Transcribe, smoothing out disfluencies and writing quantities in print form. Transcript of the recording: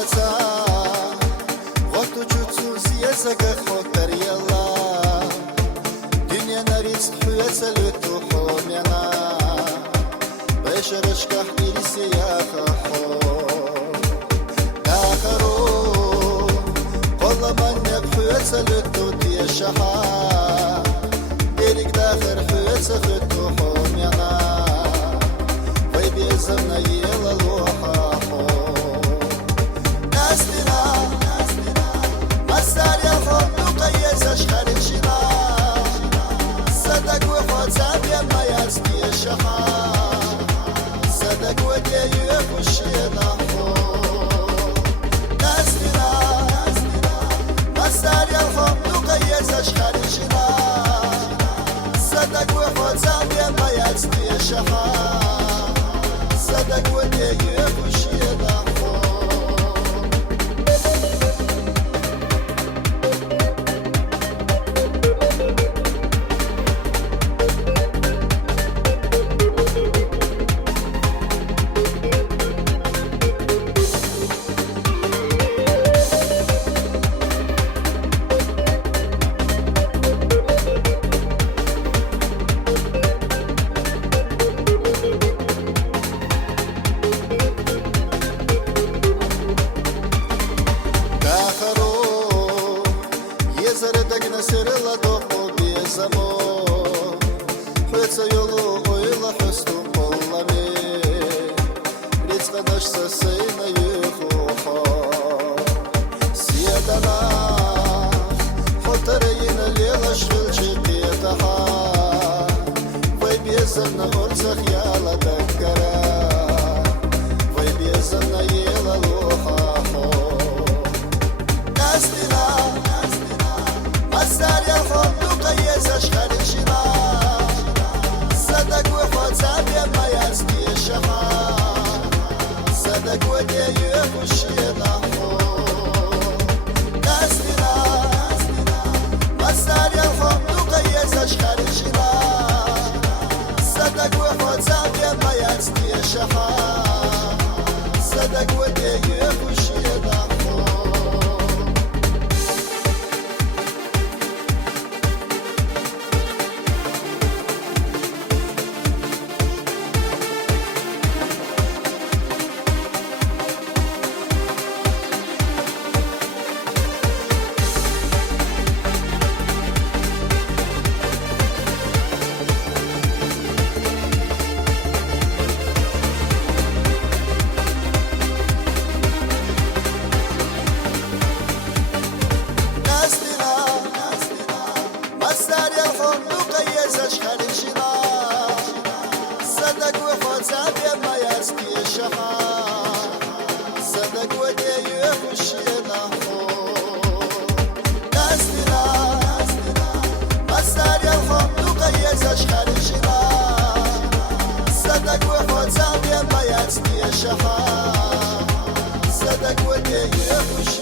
خانتا وقت جوتو زیزگ خود یلا دنیا نریز خویت لتو خومینا بشرش که حیرسی یا خو آخرو قل من نبخویت لتو دی شها دیرگ داخر خویت خدو خومینا وی بیزم نیلا لوحا مسار الخوف وقيس خارجنا صدق وخوزاب ما يسكي الشحا صدق ودي يخشينا ناسنا مسار الخوف وقيس خارجنا صدق وخوزاب ما يسكي الشحا صدق ودي يخشينا Сирила до обізамо, Хвиця йолу ойла хисту полами, Ріцка дашся сина юхуха, Сєдана, Хотареїна ліла швилчі п'ятаха, Вайбєзам на орцах яла даккара, Вайбєзам на єла лухахо, Настина, مسار الخوف وقيس خارجنا صدق وخوزاب ما يسكي الشحا صدق ودي يخشينا ناسنا مسار الخوف وقيس خارجنا صدق وخوزاب ما يسكي الشحا صدق ودي يخشينا مسار الخوف وقيس خارجنا صدق وخوزاب ما يسكي الشحا صدق ودي يخشينا ناسنا مسار الخوف وقيس خارجنا صدق وخوزاب ما يسكي الشحا صدق ودي يخشينا